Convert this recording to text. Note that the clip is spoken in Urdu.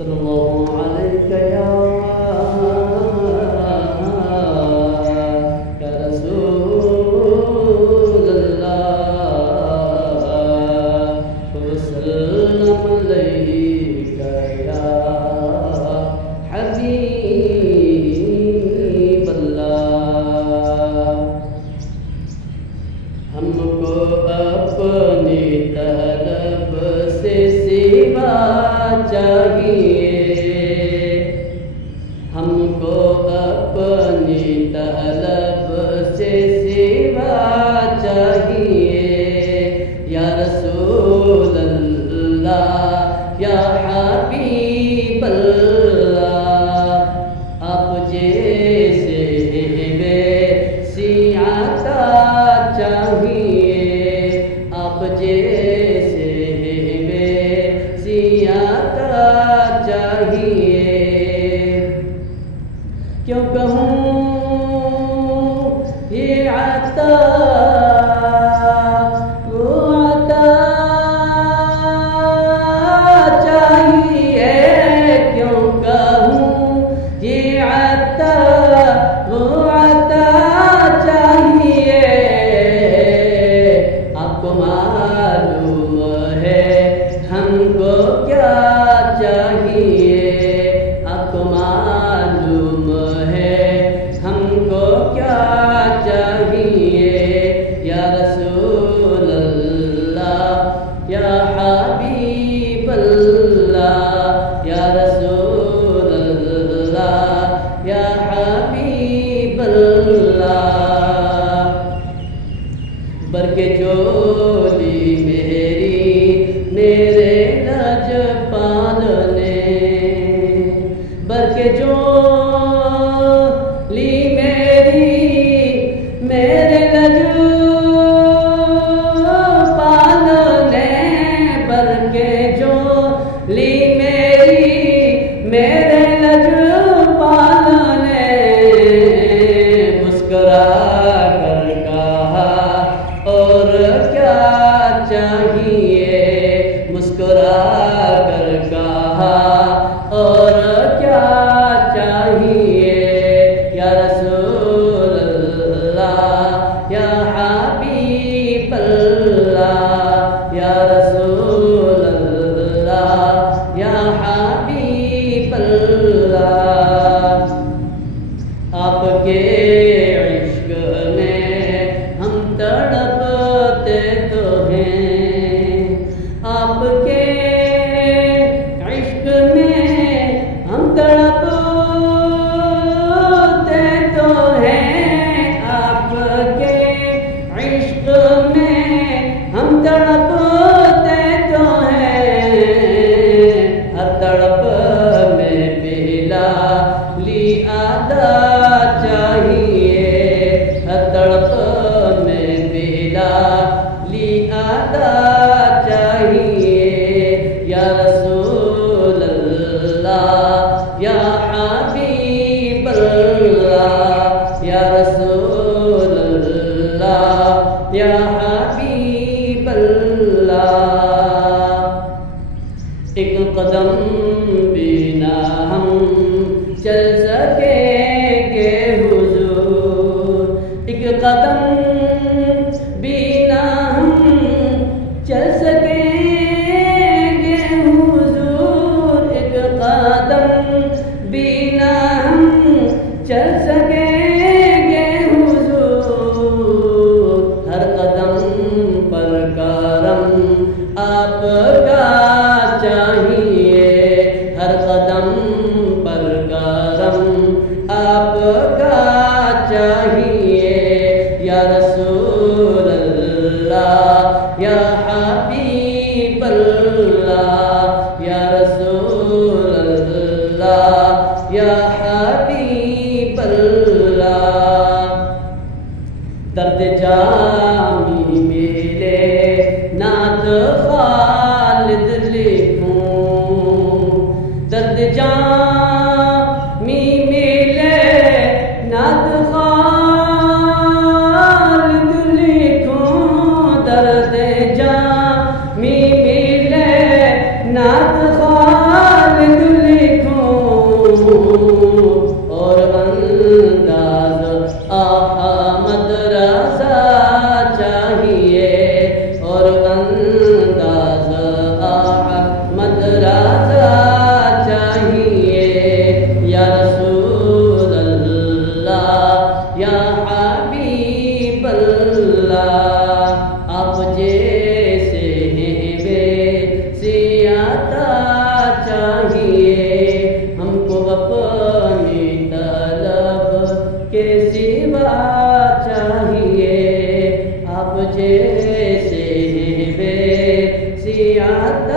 صلی اللہ علیہ یا رسول اللہ وسلم علیہ یا حبیب اللہ۔ ہم کو اپنی طلب سے سوا چاہیے، ہم کو اپنی طلب سے سوا چاہیے، یا رسول اللہ یا حبیب اللہ۔ آپ جیسے بے سیاتا چاہیے، آپ جیسے بے سیاتا چاہیے، کیوں کہوں یہ عطا وہ عطا چاہیے، کیوں کہوں یہ عطا وہ عطا چاہیے۔ آپ کو معلوم ہے ہم کو کیا چاہیے، آپ کو معلوم ہے ہم کو کیا چاہیے، یا رسول اللہ یا حبیب اللہ، یا رسول اللہ یا حبیب اللہ۔ برکے جولی میری میرے لجپال نے، برکے جولی میری میرے لجپال نے، برکے جولی میری میرے لجپال نے، مسکرا کر کہا اور کیا چاہیے، مسکرا کر کہا اور کیا چاہیے، یا رسول اللہ یا حبیب اللہ، یا رسول اللہ یا حبیب اللہ۔ آپ کے عشق میں ہم تڑپتے تو ہیں، آپ کے عشق میں ہم تڑپتے تو ہیں، آپ کے عشق میں ہم تڑپتے تو ہیں، ہر تڑپ میں بلالی ادا چاہیے، ہر تڑپ میں بلالی ادا چاہیے، یا رسول اللہ یا حبیب اللہ، یا رسول اللہ یا حبیب اللہ۔ ایک قدم بھی نہ ہم چل سکیں گے حضور، ایک قدم بھی نہ ہم چل سکیں گے حضور، ایک قدم بھی نہ ہم چل سکیں گے حضور، ہر قدم پر کرم آپ کا چاہیے، ہر قدم پر کرم آپ کا چاہیے، یا رسول اللہ یا حبیب اللہ، یا رسول اللہ یا حبیب اللہ۔ درد جامی میلے نعت خالد لکھوں، درد جامی میلے نعت خالد لکھوں، درد جامی میلے نعت خالد لکھوں، آپ جیسے ہیں ویسے عطا چاہیے، ہم کو اپنی طلب کے سوا چاہیے، آپ جیسے ہیں ویسے عطا